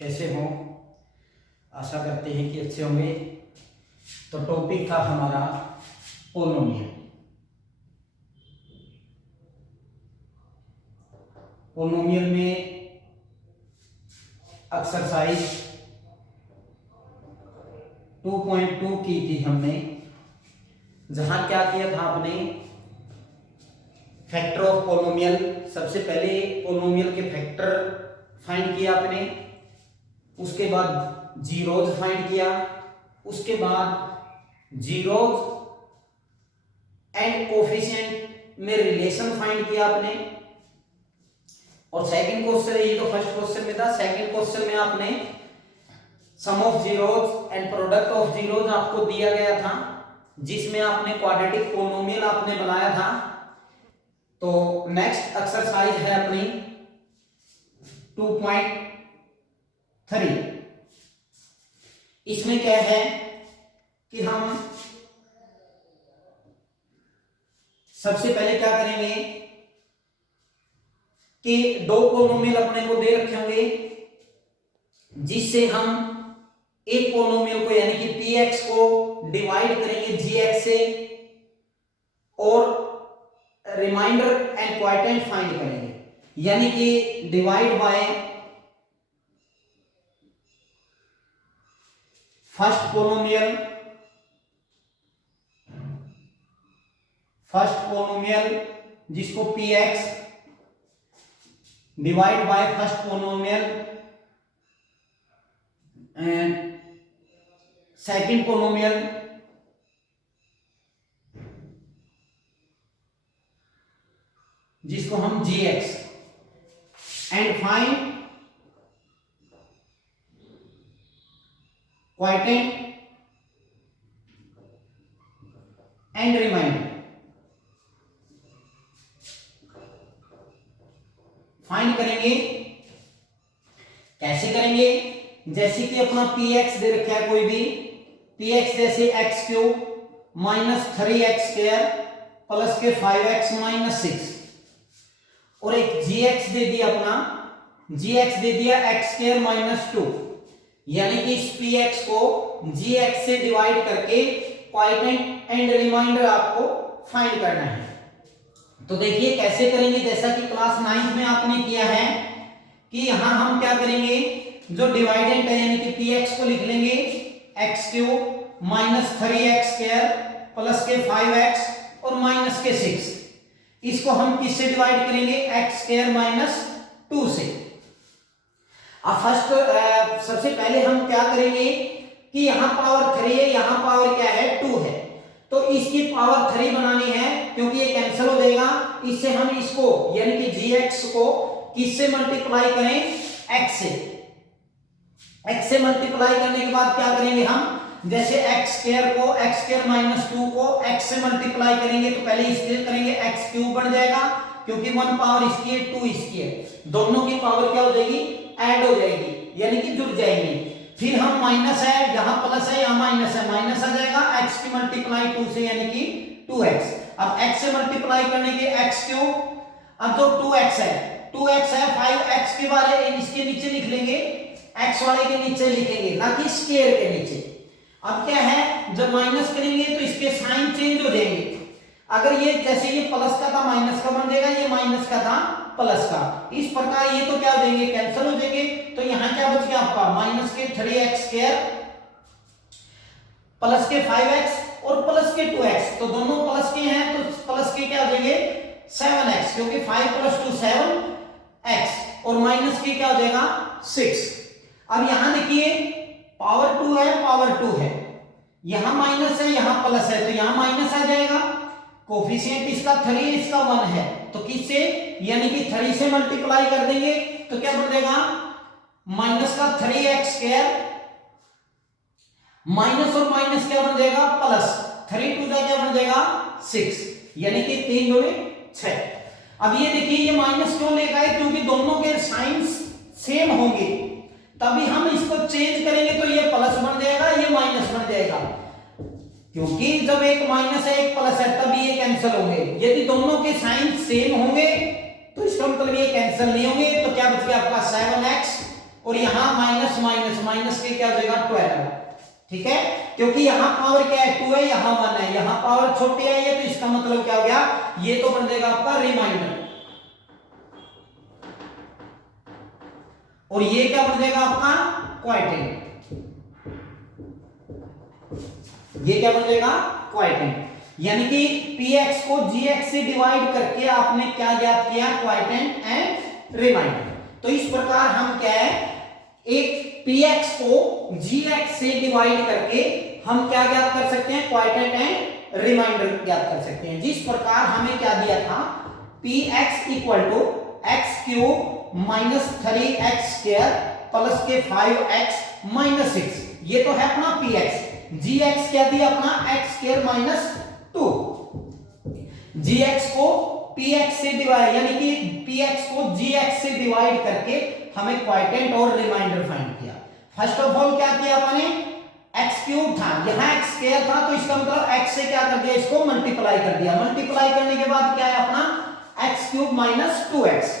कैसे हो? आशा करते हैं कि अच्छे होंगे। तो टॉपिक था हमारा पोलोनियल। पोलोनियल में एक्सरसाइज 2.2 की थी हमने, जहां क्या किया था आपने, फैक्टर ऑफ पोलोनियल। सबसे पहले पोलोनियल के फैक्टर फाइंड किया आपने, उसके बाद जीरोज फाइंड किया, उसके बाद जीरोज एंड कोफिशिएंट में रिलेशन फाइंड किया आपने। और सेकंड क्वेश्चन, ये तो फर्स्ट क्वेश्चन में था, सेकंड क्वेश्चन में आपने sum of zeros and product of zeros आपको दिया गया था, जिसमें आपने क्वाड्रेटिक पोलोनियल आपने बनाया था। तो नेक्स्ट एक्सरसाइज है अपनी 2.3। इसमें क्या है कि हम सबसे पहले क्या करेंगे कि दो पोलोनियल अपने को दे रखे होंगे, जिससे हम एक पोलोनियल को यानी कि px को डिवाइड करेंगे gx से और रिमाइंडर एंड क्वाइटेंट फाइंड करेंगे, यानी कि डिवाइड बाय फर्स्ट पोलोनियल जिसको px divide by first polynomial and second polynomial जिसको हम gx and find quotient and remainder. Find करेंगे, कैसे करेंगे? जैसे कि अपना px दे रखा है, कोई भी px जैसे x cube minus 3x square plus के 5x माइनस 6, और एक gx दे दिया, अपना gx दे दिया x स्क्वायर माइनस 2, यानी कि इस px को gx से डिवाइड करके क्वाइटेंट एंड रिमाइंडर आपको फाइंड करना है। तो देखिए कैसे करेंगे, जैसा कि क्लास 9th में आपने किया है कि यहां हम क्या करेंगे, जो डिवाइडेंट है यानी कि px को लिख लेंगे x cube minus 3x square plus के 5x और माइनस के 6। इसको हम किससे डिवाइड करेंगे? x स्क्वायर माइनस 2 से। अब फर्स्ट सबसे पहले हम क्या करेंगे कि यहां पावर 3 है, यहां पावर क्या है? 2 है, तो इसकी पावर 3 बनानी है, क्योंकि ये कैंसिल हो जाएगा। इससे हम इसको यानी कि gx को किससे मल्टीप्लाई करें? x से। x से मल्टीप्लाई करने के बाद क्या करेंगे हम, जैसे x स्क्वायर माइनस 2 को x से मल्टीप्लाई करेंगे तो पहले इसके करेंगे x क्यूब बन जाएगा, क्योंकि 1 पावर इसकी है 2 इसकी है, दोनों की पावर क्या हो जाएगी? ऐड हो जाएगी, यानी कि जुड़ जाएंगी। फिर हम माइनस है, यहां प्लस है, यहां माइनस है, माइनस आ जाएगा, x की मल्टीप्लाई 2 से यानी कि 2x। अब x से मल्टीप्लाई करने के x क्यूब, अब जो 2x है 5x के बारे इसके नीचे लिख लेंगे, x वाले के नीचे लिखेंगे, ना कि स्क्वायर के नीचे। अब क्या है, जब माइनस करेंगे तो इसके साइन चेंज हो जाएंगे। अगर ये जैसे ये प्लस का था माइनस का बन जाएगा, ये माइनस का था प्लस का, इस प्रकार ये तो क्या हो जाएंगे? कैंसिल हो जाएंगे। तो यहां क्या बच गया आपका? माइनस के 3x स्क्वायर प्लस के 5x और प्लस के 2x, तो दोनों प्लस के हैं तो प्लस के क्या हो जाएंगे? 7x, क्योंकि 5 + 2 7x, और माइनस के क्या हो जाएगा? 6। अब यहां देखिए पावर 2 है, पावर 2 है, यहां माइनस है, यहां प्लस है, तो यहां माइनस आ जाएगा। कोफिशिएंट इसका 3 इसका 1 है, तो किससे? यानी कि 3 से मल्टीप्लाई कर देंगे तो क्या बन जाएगा? माइनस का 3x स्क्वायर माइनस और माइनस क्या बन जाएगा? प्लस 3 2 का क्या बन जाएगा? 6, यानी कि 3 2 6। अब ये देखिए ये माइनस क्यों लेगा है? क्योंकि दोनों के साइन सेम होंगे, तभी हम इसको चेंज करेंगे तो ये प्लस बन जाएगा, ये माइनस बन जाएगा, क्योंकि जब एक माइनस है एक प्लस है तभी ये कैंसिल होंगे। यदि दोनों के साइन सेम होंगे तो इसका मतलब ये कैंसिल नहीं होंगे। तो क्या बच गया आपका 7x और यहां माइनस माइनस माइनस के क्या हो जाएगा 12। ठीक है, क्योंकि यहां पावर क्या है 2 है, यहां 1 है, यहां पावर छोटी आई है, तो इसका मतलब क्या हो गया, ये तो बन जाएगा आपका रिमाइंडर, और ये क्या बन जाएगा आपका क्वाइटेंट। ये क्या बन जाएगा क्वाइटेंट, यानी कि px को gx से डिवाइड करके आपने क्या ज्ञात किया, क्वाइटेंट एंड रिमाइंडर। तो इस प्रकार हम क्या है, एक px को gx से डिवाइड करके हम क्या ज्ञात कर सकते हैं, क्वाइटेंट एंड रिमाइंडर ज्ञात कर सकते हैं। जिस प्रकार हमें क्या दिया था, px equal to X cube minus 3x square plus के 5x माइनस 6, ये तो है अपना px। gx क्या दिया अपना, x स्क्वायर माइनस 2, gx को px से डिवाइड, यानी कि px को gx से डिवाइड करके हमें क्वाइटेंट और रिमाइंडर फाइंड किया। फर्स्ट ऑफ ऑल क्या किया अपने, x क्यूब था, यहां x स्क्वायर था, तो इसका मतलब x से क्या कर दिया, इसको मल्टीप्लाई कर दिया। मल्टीप्लाई करने के बाद क्या है अपना x क्यूब माइनस 2x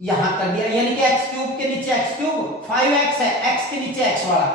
यहां कर दिया, यानी कि x क्यूब के नीचे x क्यूब 5x है, x के नीचे x वाला,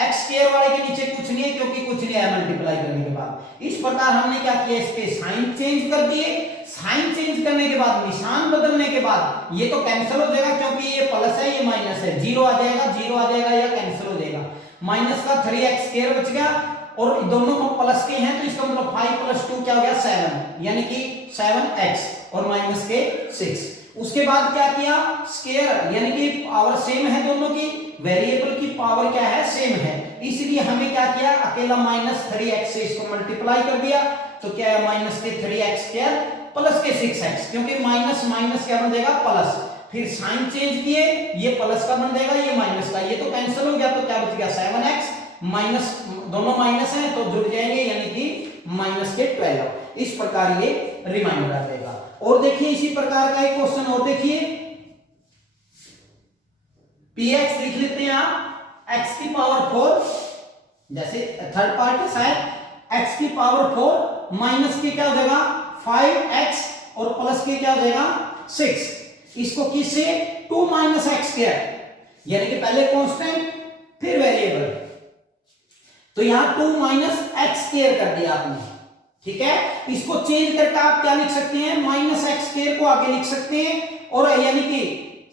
x स्क्वायर वाले के नीचे कुछ नहीं है क्योंकि कुछ नहीं है मल्टीप्लाई करने के बाद। इस प्रकार हमने क्या किया, इसके साइन चेंज कर दिए। साइन चेंज करने के बाद, निशान बदलने के बाद ये तो कैंसिल हो जाएगा क्योंकि ये प्लस है ये माइनस है, जीरो आ जाएगा, जीरो आ जाएगा या कैंसिल हो जाएगा। माइनस का 3x स्क्वायर बच गया और दोनों को प्लस के हैं, तो इसका मतलब 5 + 2 क्या हो गया 7, यानी कि 7x और माइनस के 6। उसके बाद क्या किया, स्क्वायर, यानी कि पावर सेम है दोनों की, वेरिएबल की पावर क्या है, सेम है, इसलिए हमें क्या किया, अकेला माइनस 3x से इसको मल्टीप्लाई कर दिया, तो क्या है माइनस के 3x स्क्वायर प्लस के 6x, क्योंकि माइनस माइनस क्या बन जाएगा प्लस, फिर साइन चेंज किए, ये प्लस का बन जाएगा, ये माइनस का, ये तो कैंसिल हो गया, तो क्या बच गया 7x, माइनस दोनों माइनस है तो जुड़ जाएंगे, यानी कि माइनस के 12। इस प्रकार ये रिमाइंडर आ जाएगा। और देखिए इसी प्रकार का एक क्वेश्चन और देखिए, px लिख लेते हैं आप x की पावर 4, जैसे थर्ड पार्ट है x की पावर 4 माइनस के क्या हो जाएगा 5x और प्लस के क्या हो जाएगा 6, इसको किससे 2 - x स्क्वायर, यानी कि पहले कांस्टेंट फिर वेरिएबल, तो यहां 2 - x स्क्वायर कर दिया आपने। ठीक है, इसको चेंज करके आप क्या लिख सकते हैं, -x स्क्वायर को आगे लिख सकते हैं, और यानी कि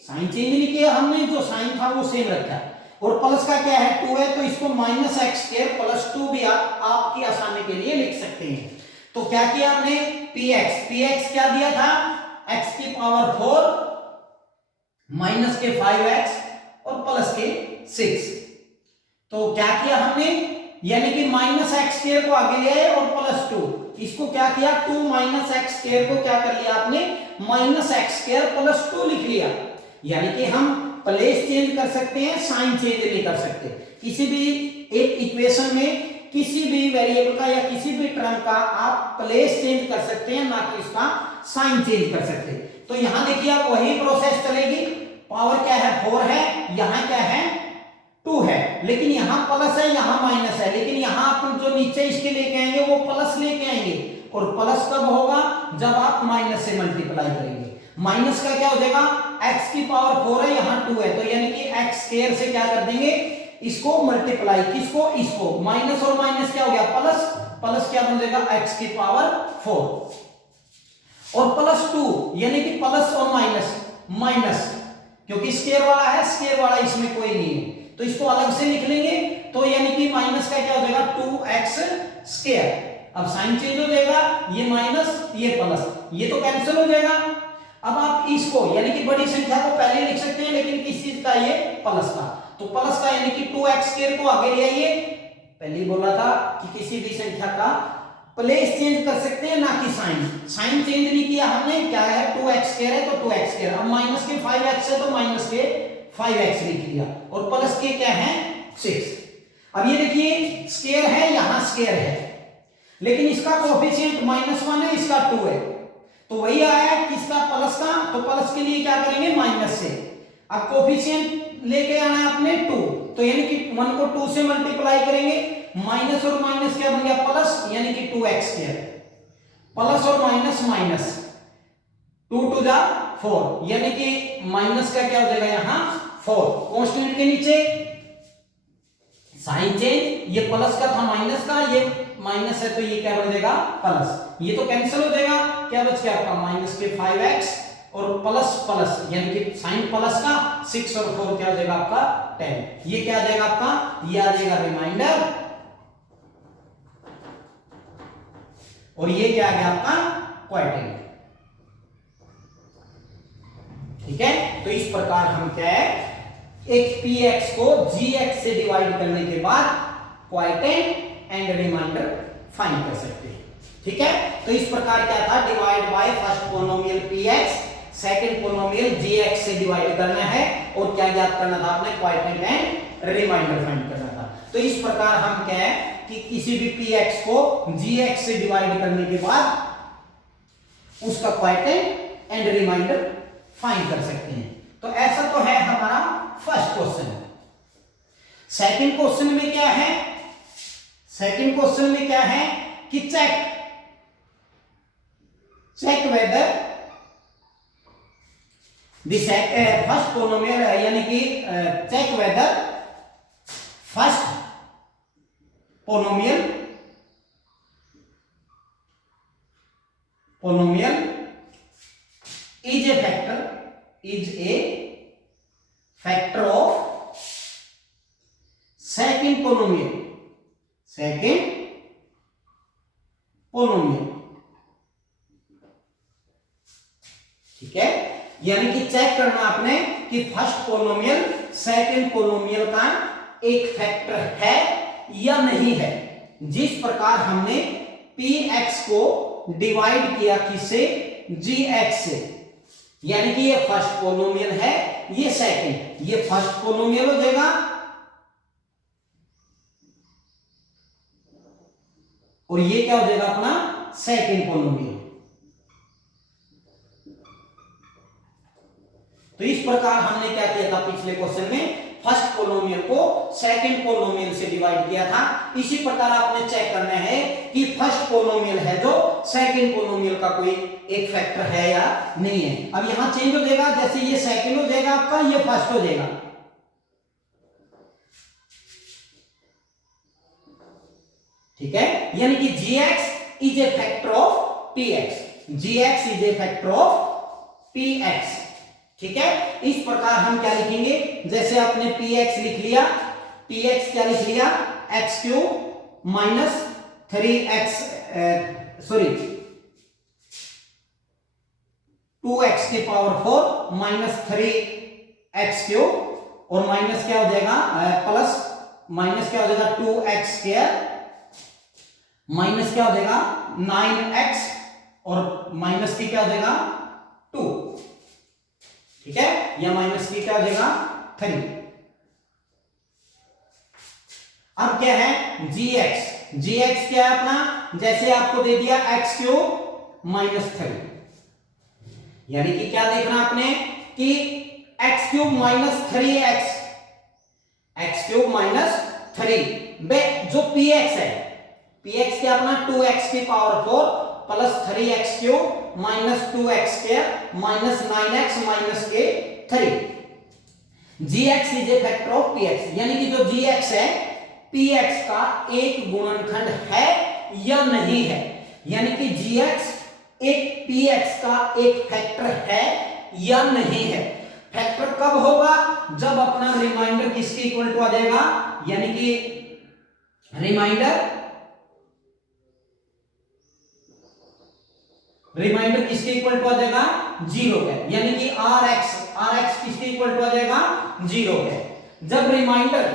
साइन चेंज नहीं किया हमने, जो साइन था वो सेम रखा, और प्लस का क्या है 2 है, तो इसको -x स्क्वायर + 2 भी आप आपकी आसानी के लिए लिख सकते हैं। तो क्या किया हमने, px क्या दिया था, x की पावर 4 माइनस के 5x और प्लस के 6, तो क्या किया हमने, यानी कि -x स्क्वायर को आगे ले आए और +2, इसको क्या किया 2 - x स्क्वायर को क्या कर लिया आपने -x स्क्वायर + 2 लिख लिया, यानी कि हम प्लेस चेंज कर सकते हैं, साइन चेंज नहीं कर सकते। किसी भी एक इक्वेशन में किसी भी वेरिएबल का या किसी भी टर्म का आप प्लेस चेंज कर सकते हैं, ना कि इसका साइन चेंज कर सकते हैं। तो यहां देखिए आप वही प्रोसेस चलेगी, पावर क्या है 4 है, यहां क्या है 2 है, लेकिन यहां प्लस है यहां माइनस है, लेकिन यहां आप जो नीचे इसके लेके आएंगे वो प्लस लेके आएंगे, और प्लस कब होगा, जब आप माइनस से मल्टीप्लाई करेंगे। माइनस का क्या हो जाएगा, x की पावर 4 है, यहां 2 है, तो यानी कि x स्क्वायर से क्या कर देंगे, इसको मल्टीप्लाई, किसको, इसको, माइनस और माइनस क्या हो गया प्लस, प्लस क्या बन जाएगा x की पावर 4 और +2, यानी कि प्लस और माइनस, माइनस, क्योंकि स्क्वायर वाला है, स्क्वायर वाला इसमें कोई नहीं है, तो इसको अलग से लिख लेंगे, तो यानी कि माइनस का क्या हो जाएगा 2x स्क्वायर। अब साइन चेंज हो जाएगा, ये माइनस ये प्लस, ये तो कैंसिल हो जाएगा। अब आप इसको यानी कि बड़ी संख्या को पहले लिख सकते हैं, लेकिन किस चीज का, ये प्लस का, तो प्लस का यानी कि 2x स्क्वायर को आगे ले आइए, पहले ही बोला था कि किसी भी संख्या का प्लेस चेंज कर सकते हैं, ना कि साइन। साइन चेंज नहीं किया हमने, क्या है 2x स्क्वायर है तो 2x स्क्वायर, अब माइनस के 5x है तो माइनस के 5x लिख दिया, और प्लस के क्या है 6। अब ये देखिए स्क्वायर है, यहां स्क्वायर है, लेकिन इसका कोएफिशिएंट -1 है, इसका 2 है, तो वही आया किसका, प्लस का, तो प्लस के लिए क्या करेंगे माइनस से। अब कोएफिशिएंट लेके आना है अपने 2, तो यानी कि 1 को 2 से मल्टीप्लाई करेंगे, माइनस और माइनस क्या बन गया प्लस, यानी कि 2x स्क्वायर, प्लस और माइनस माइनस, 2 × 4, यानी कि माइनस का क्या हो जाएगा यहां 4 कांस्टेंट के नीचे साइन चेंज, ये प्लस का था माइनस का, ये माइनस है तो ये क्या बन जाएगा प्लस, ये तो कैंसिल हो जाएगा, क्या बच गया आपका माइनस के 5x और प्लस प्लस यानी कि साइन प्लस का 6 और 4 क्या हो जाएगा आपका 10, ये क्या आ जाएगा आपका, ये आ जाएगा रिमाइंडर और ये क्या आ गया आपका क्वाड्रेंट। ठीक है, तो इस प्रकार हम क्या है एक px को gx से डिवाइड करने के बाद क्वाड्रेंट एंड रिमाइंडर फाइंड कर सकते हैं। ठीक है, तो इस प्रकार क्या था, divide by first polynomial px, second polynomial gx से डिवाइड करना है और क्या ज्ञात करना था आपने, क्वाड्रेंट एंड रिमाइंडर फाइंड करना था। तो इस प्रकार हम क्या है कि किसी भी px को gx से डिवाइड करने के बाद उसका क्वाड्रेंट एंड रिमाइंडर फाइंड कर सकते हैं। तो ऐसा तो है हमारा फर्स्ट क्वेश्चन। सेकंड क्वेश्चन में क्या है, सेकंड क्वेश्चन में क्या है कि check whether the first polynomial यानी कि check whether first polynomial is a factor of second polynomial, ठीक है, यानी कि चेक करना आपने कि फर्स्ट पोलिनोमियल सेकंड पोलिनोमियल का एक फैक्टर है या नहीं है। जिस प्रकार हमने px को डिवाइड किया किससे, gx से, यानी कि ये फर्स्ट पोलिनोमियल है, ये सेकंड, ये फर्स्ट पोलिनोमियल हो जाएगा और ये क्या हो जाएगा अपना सेकंड पोलिनोमियल। तो इस प्रकार हमने क्या किया था पिछले क्वेश्चन में, फर्स्ट पोलिनोमियल को सेकंड पोलिनोमियल से डिवाइड किया था। इसी प्रकार आपने चेक करना है कि फर्स्ट पोलिनोमियल है जो सेकंड पोलिनोमियल का कोई एक फैक्टर है या नहीं है। अब यहां चेंज हो जाएगा, जैसे ये सेकंड हो जाएगा आपका, ये फर्स्ट हो जाएगा। ठीक है, यानी कि gx is a factor of px, gx is a factor of px। ठीक है, इस प्रकार हम क्या लिखेंगे, जैसे आपने px लिख लिया, px क्या लिख लिया, x cube minus 3x 2x की पावर 4 माइनस 3x क्यूब और माइनस क्या हो जाएगा प्लस, माइनस क्या हो जाएगा 2x स्क्वायर, माइनस क्या हो जाएगा 9x और माइनस की क्या हो जाएगा 2। ठीक है, या माइनस की क्या हो जाएगा 3। अब क्या है gx, gx क्या है अपना, जैसे आपको दे दिया x क्यूब माइनस 3, यानी कि क्या देखना आपने कि x cube minus 3x, x cube minus 3 जो px है, px क्या अपना 2x की power 4 plus 3x cube minus 2x square minus 9x minus के 3। gx is a factor of px, यानी कि जो gx है px का एक गुणनखंड है या नहीं है, यानी कि gx एक px का एक फैक्टर है या नहीं है। फैक्टर कब होगा, जब अपना रिमाइंडर किसके इक्वल टू आ जाएगा, यानी कि रिमाइंडर किसके इक्वल टू आ जाएगा 0 है, यानी कि rx किसके इक्वल टू आ जाएगा 0 है। जब रिमाइंडर,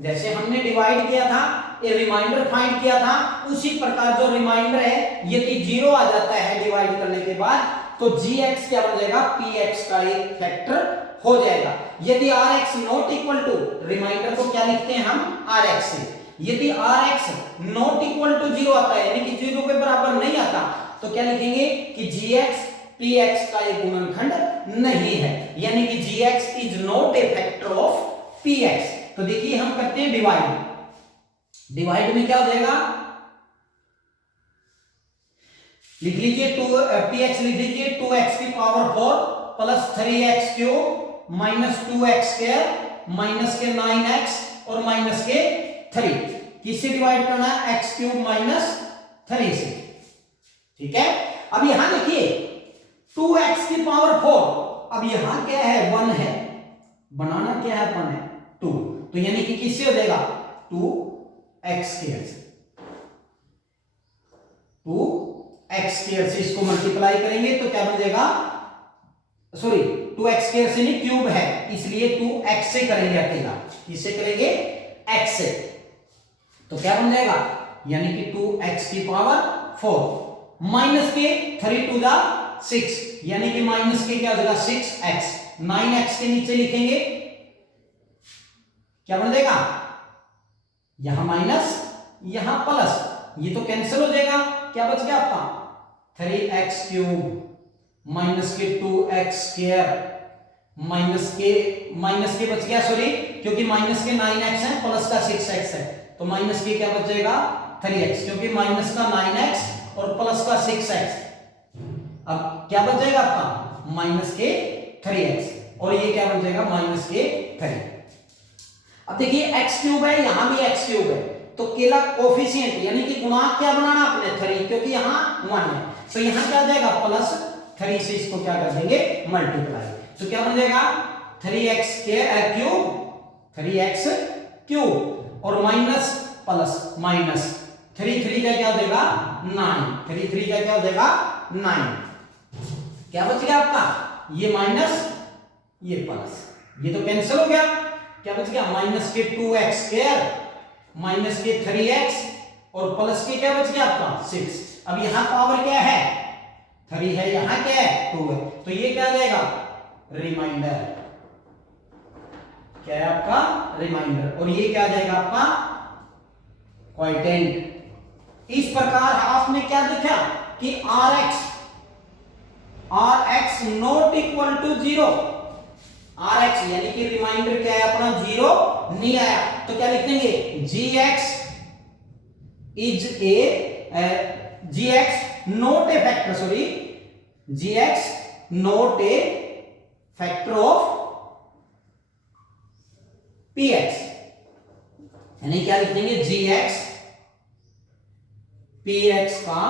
जैसे हमने डिवाइड किया था, ये रिमाइंडर फाइंड किया था, उसी प्रकार जो रिमाइंडर है यदि 0 आ जाता है डिवाइड करने के बाद, तो gx क्या हो जाएगा px का एक फैक्टर हो जाएगा। यदि rx not equal to, remainder को क्या लिखते हैं हम rx से, यदि rx नॉट इक्वल टू 0 आता है, यानी कि 0 के बराबर नहीं आता, तो क्या लिखेंगे कि gx px का एक गुणनखंड नहीं है, यानी कि gx is not a factor of px। तो देखिए हम करते हैं डिवाइड में क्या हो जाएगा, लिख लीजिए px लिख लीजिए 2x की power 4 plus 3x cube minus 2x² minus के 9x और माइनस के 3। किससे डिवाइड करना है? x³ माइनस 3 से। ठीक है, अब यहां देखिए 2x की पावर 4, अब यहां क्या है? 1 है, बनाना क्या है? 1 है 2, तो यानी कि किससे हो जाएगा? 2x² से, 2x² से इसको मल्टीप्लाई करेंगे तो क्या बन जाएगा? सॉरी 2x² से नहीं, क्यूब है इसलिए 2x से करेंगे अकेला। किससे करेंगे? x से, तो क्या बन जाएगा? यानी कि 2x की पावर 4 माइनस के 3 टू द 6, यानी कि माइनस के क्या हो जाएगा? 6x। 9x के नीचे लिखेंगे, क्या बन जाएगा? यहां माइनस यहां प्लस, ये तो कैंसिल हो जाएगा। क्या बच गया आपका? 3x³ माइनस के 2x² माइनस के बच गया, सॉरी क्योंकि माइनस के 9x है प्लस का 6x है, तो माइनस के क्या बच जाएगा? 3x, क्योंकि माइनस का 9x और प्लस का 6x। अब क्या बच जाएगा आपका? माइनस के 3x, और ये क्या बन जाएगा? माइनस के 3। अब देखिए x³ है, यहां भी x³ है, तो केवल कोफिशिएंट यानी कि गुणांक क्या बनाना आपने? 3, क्योंकि यहां 1 है, तो यहां क्या आ जाएगा? प्लस 3 से इसको क्या कर देंगे? मल्टीप्लाई, तो क्या बन जाएगा? 3x³ और माइनस प्लस माइनस 3 का क्या हो जाएगा? 9। 3 का क्या हो जाएगा? 9। क्या बच गया आपका? ये माइनस ये प्लस, ये तो कैंसिल हो गया। क्या बच गया? माइनस के 2x² माइनस के 3x और प्लस के क्या बच गया आपका? 6। अब यहां पावर क्या है? 3 है, यहां क्या है? 2 है, तो ये क्या आ जाएगा? रिमाइंडर। क्या है आपका? रिमाइंडर, और ये क्या आ जाएगा आपका? क्वाइटेंट। इस प्रकार आपने क्या देखा कि rx not equal to 0, rx यानी कि रिमाइंडर क्या है अपना? 0 नहीं आया, तो क्या लिख देंगे? gx not a factor, sorry gx not a factor of px, यानी क्या लिख देंगे? gx px का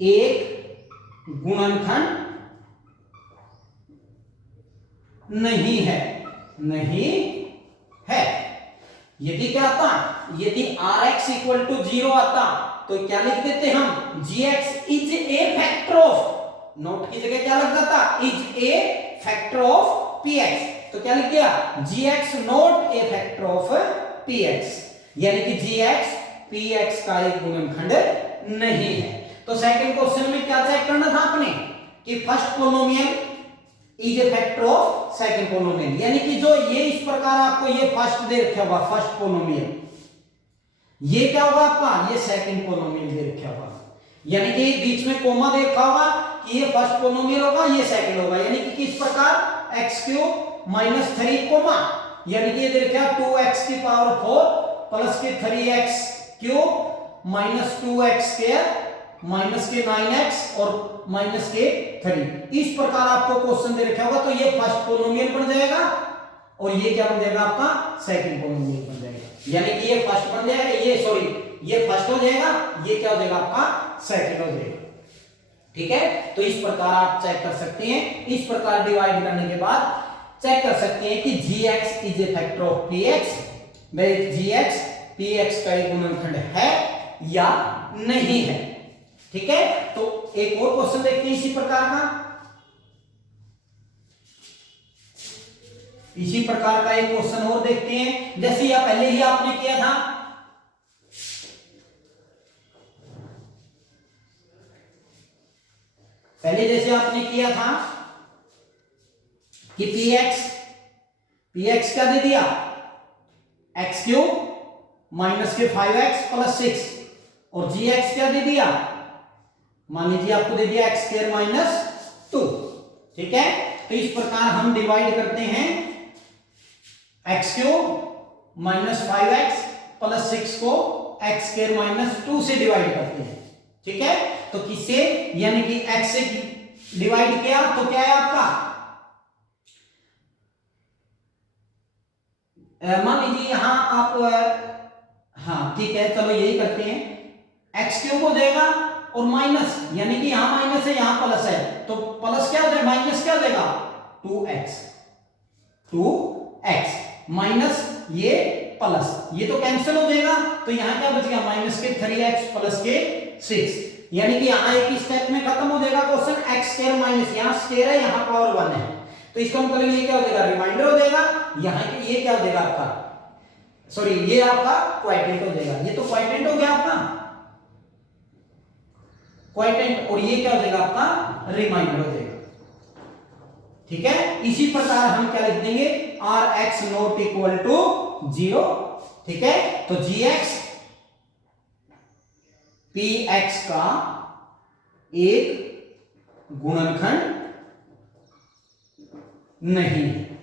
एक गुणनखंड नहीं है, नहीं है। यदि क्या आता? यदि rx इक्वल टू 0 आता तो क्या लिख देते हम? gx is a factor of, note की जगह क्या लग जाता? Is a factor of px, तो क्या लिख दिया? gx not a factor of px, यानी कि gx px का एक गुणनखंड नहीं है। तो सेकंड क्वेश्चन में क्या चेक करना था आपने? कि first polynomial is a factor of second polynomial, यानी कि जो ये इस प्रकार आपको ये फर्स्ट दे रखा होगा, फर्स्ट पोलिनोमियल, ये क्या होगा आपका? ये सेकंड पोलिनोमियल दे रखा होगा, यानी कि बीच में कोमा दे रखा होगा कि ये फर्स्ट पोलिनोमियल होगा, ये सेकंड होगा, यानी कि किस प्रकार? x³ माइनस 3 कोमा, यानी कि ये दे रखा 2x की पावर 4 प्लस के 3x³ माइनस 2x² माइनस के 9x और माइनस के 3। इस प्रकार आपको क्वेश्चन दे रखा होगा, तो ये फर्स्ट पोलिनोमियल बन जाएगा और ये क्या बन जाएगा आपका? सेकंड पोलिनोमियल बन जाएगा, यानी कि ये फर्स्ट बन जाएगा, ये सॉरी ये फर्स्ट हो जाएगा, ये क्या हो जाएगा आपका? सेकंड हो जाएगा। ठीक है, तो इस प्रकार आप चेक कर सकते हैं। इस प्रकार डिवाइड करने के बाद चेक कर सकते हैं कि gx is a factor of px, gx px का एक गुणनखंड है या नहीं है। ठीक है, तो एक और क्वेश्चन देखते हैं इसी प्रकार का। इसी प्रकार का एक क्वेश्चन और देखते हैं, जैसे या पहले ही आपने किया था। पहले जैसे आपने किया था कि px क्या दे दिया? x³ माइनस के 5x प्लस 6, और gx क्या दे दिया? मान लीजिए आपको दे दिया x² माइनस 2। ठीक है, तो इस प्रकार हम डिवाइड करते हैं x³ माइनस 5x प्लस 6 को x² माइनस 2 से डिवाइड करते हैं। ठीक है, तो किससे? यानी कि x से डिवाइड किया तो क्या है आपका? मान लीजिए यहां आप हाँ ठीक है, चलो यही करते हैं, एक्स क्यूब हो जाएगा और माइनस, यानी कि यहां माइनस है यहां प्लस है, तो प्लस क्या हो जाएगा, माइनस क्या हो जाएगा, 2x माइनस ये प्लस, ये तो कैंसिल हो जाएगा, तो यहां क्या बच गया, माइनस के 3x प्लस के 6, यानी कि यहां एक स्टेप में खत्म हो जाएगा क्वेश्चन, x स्क्वायर माइनस, यहां स्क्वायर है यहां पावर 1 है, तो इसका मतलब ये क्या हो जाएगा, रिमाइंडर हो जाएगा, यहां ये क्या हो जाएगा आपका, सॉरी ये आपका क्वाइटेंट हो जाएगा, ये तो क्वाइटेंट हो गया आपका क्वाइटेंट, और ये क्या हो जाएगा आपका रिमाइंडर हो जाएगा। ठीक है, इसी प्रकार हम क्या लिख देंगे, R X not equal to 0। ठीक है, तो जी एक्स पी एक्स का एक गुणनखंड नहीं है,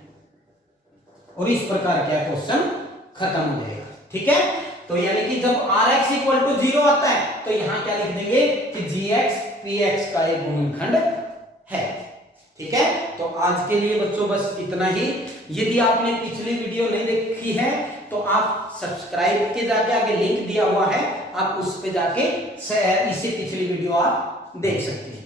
और इस प्रकार क्या क्वेश्चन खत्म हो जाएगा। ठीक है, तो यानी कि जब आर एक्स इक्वल टू 0 आता है तो यहां क्या लिख देंगे कि जी एक्स पी एक्स का एक गुणनखंड है। ठीक है, तो आज के लिए बच्चों बस इतना ही। यदि आपने पिछली वीडियो नहीं देखी है तो आप सब्सक्राइब के जाके आगे लिंक दिया हुआ है, आप उस पे जाके इसे पिछली वीडियो आप देख सकते हैं।